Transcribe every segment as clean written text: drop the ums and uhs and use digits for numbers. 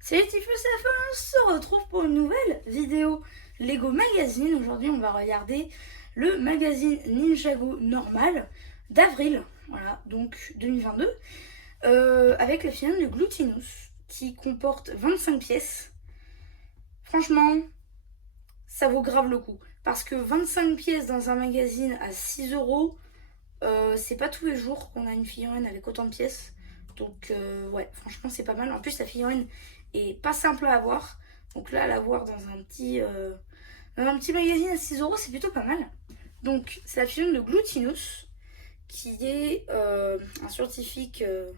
Salut Tifus, on se retrouve pour une nouvelle vidéo Lego Magazine. Aujourd'hui, on va regarder le magazine Ninjago normal d'avril, voilà, donc 2022, avec la finale de Glutinous qui comporte 25 pièces. Franchement, ça vaut grave le coup parce que 25 pièces dans un magazine à 6 euros, c'est pas tous les jours qu'on a une figurine avec autant de pièces. Donc ouais, franchement c'est pas mal. En plus la figurine est pas simple à avoir. Donc là, l'avoir dans un petit magazine à 6 euros, c'est plutôt pas mal. Donc c'est la figurine de Glutinous, qui est un scientifique de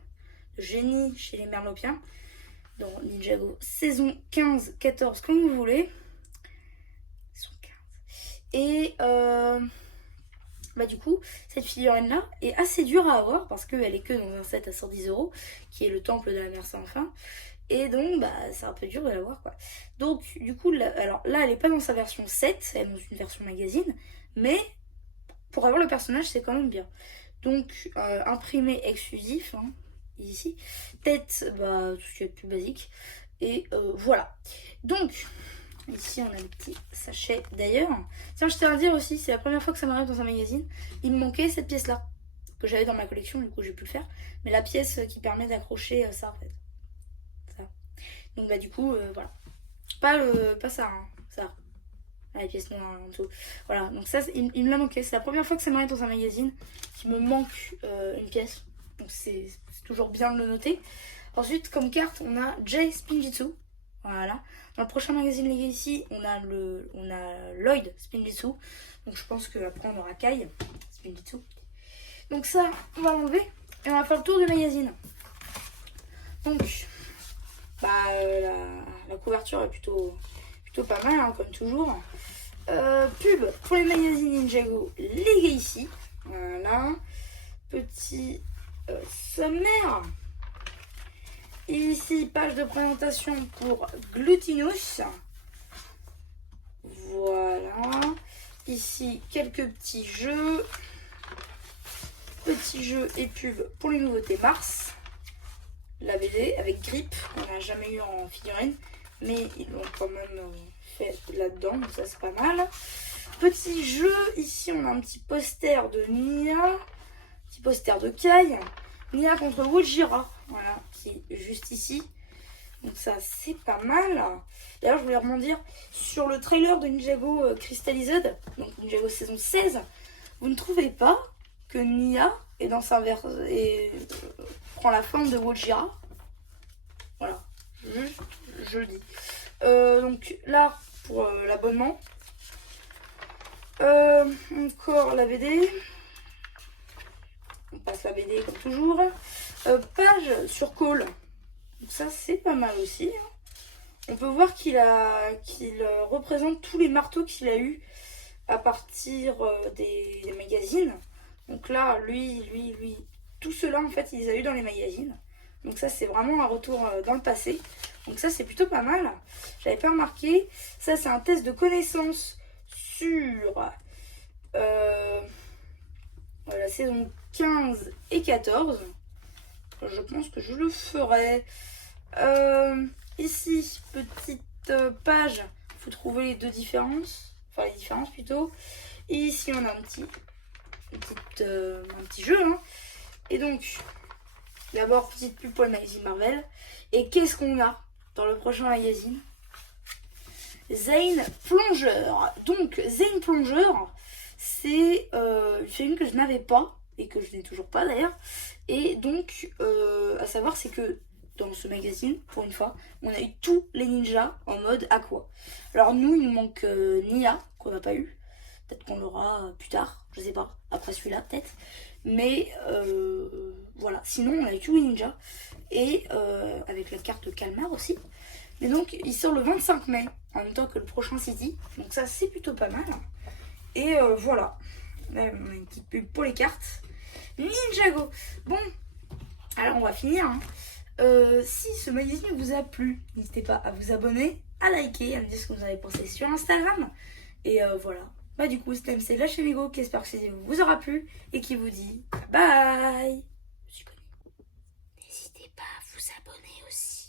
génie chez les Merlopiens, dans Ninjago saison 15-14, comme vous voulez. Saison 15. Et bah du coup, cette figurine-là est assez dure à avoir parce qu'elle est que dans un set à 110 euros, qui est le temple de la mère Saint-Enfin. Et donc, bah, c'est un peu dur de l'avoir, quoi. Donc, du coup, alors là, elle est pas dans sa version 7, elle est dans une version magazine, mais pour avoir le personnage, c'est quand même bien. Donc, imprimé exclusif, hein, ici. Tête, bah, tout ce qui est plus basique. Et voilà. Donc, ici, on a un petit sachet. D'ailleurs, tiens, je tiens à dire aussi, c'est la première fois que ça m'arrive dans un magazine. Il me manquait cette pièce-là, que j'avais dans ma collection, du coup, j'ai pu le faire. Mais la pièce qui permet d'accrocher ça, en fait. Ça. Donc, bah, du coup, voilà. Pas ça, hein, ça. Ah, les pièces noires en dessous. Voilà, donc ça, il me l'a manqué. C'est la première fois que ça m'arrive dans un magazine qu'il me manque une pièce. Donc, c'est toujours bien de le noter. Ensuite, comme carte, on a Jay Spinjitzu. Voilà. Dans le prochain magazine Legacy, on a Lloyd Spinjitzu. Donc je pense qu'après on aura Kai Spinjitzu. Donc ça, on va l'enlever et on va faire le tour du magazine. Donc, bah, la couverture est plutôt pas mal, hein, comme toujours. Pub pour les magazines Ninjago Legacy. Voilà. Petit sommaire. Et ici, page de présentation pour Glutinous. Voilà. Ici, quelques petits jeux. Petits jeux et pubs pour les nouveautés Mars. La BD avec Grip, qu'on n'a jamais eu en figurine. Mais ils l'ont quand même fait là-dedans, donc ça c'est pas mal. Petit jeu, ici on a un petit poster de Nia. Petit poster de Kai. Nia contre Wojira, voilà, qui est juste ici. Donc ça, c'est pas mal. D'ailleurs, je voulais rebondir sur le trailer de Ninjago Crystallized, donc Ninjago saison 16. Vous ne trouvez pas que Nia est dans sa et prend la forme de Wojira? Voilà, je le dis. Donc là, pour l'abonnement. Encore la BD. On passe la BD comme toujours. Page sur Call. Donc ça c'est pas mal aussi. On peut voir qu'il représente tous les marteaux qu'il a eu à partir des magazines. Donc là, lui, tout cela en fait, il les a eu dans les magazines. Donc ça c'est vraiment un retour dans le passé. Donc ça c'est plutôt pas mal. J'avais pas remarqué. Ça c'est un test de connaissance sur la saison 15 et 14. Je pense que je le ferai. Ici, petite page, il faut trouver les deux différences, enfin les différences plutôt. Et ici, on a un petit jeu. Hein. Et donc, d'abord, petite pub pour le magazine Marvel. Et qu'est-ce qu'on a dans le prochain magazine? Zane Plongeur. Donc, Zane Plongeur, c'est une figurine que je n'avais pas, et que je n'ai toujours pas d'ailleurs. Et donc, à savoir, c'est que dans ce magazine, pour une fois, on a eu tous les ninjas en mode aqua. Alors nous, il nous manque Nia, qu'on n'a pas eu. Peut-être qu'on l'aura plus tard, je sais pas, après celui-là peut-être. Mais voilà, sinon on a eu tous les ninjas. Et avec la carte Kalmar aussi. Mais donc, il sort le 25 mai, en même temps que le prochain City. Donc ça, c'est plutôt pas mal. Et voilà, là, on a une petite pub pour les cartes. Ninjago. Bon, alors on va finir. Hein. Si ce magazine vous a plu, n'hésitez pas à vous abonner, à liker, à me dire ce que vous en avez pensé sur Instagram. Et voilà. Bah du coup, c'était MC Lâchez Lego qui espère que cette vidéo vous aura plu et qui vous dit bye. Je suis connue. N'hésitez pas à vous abonner aussi.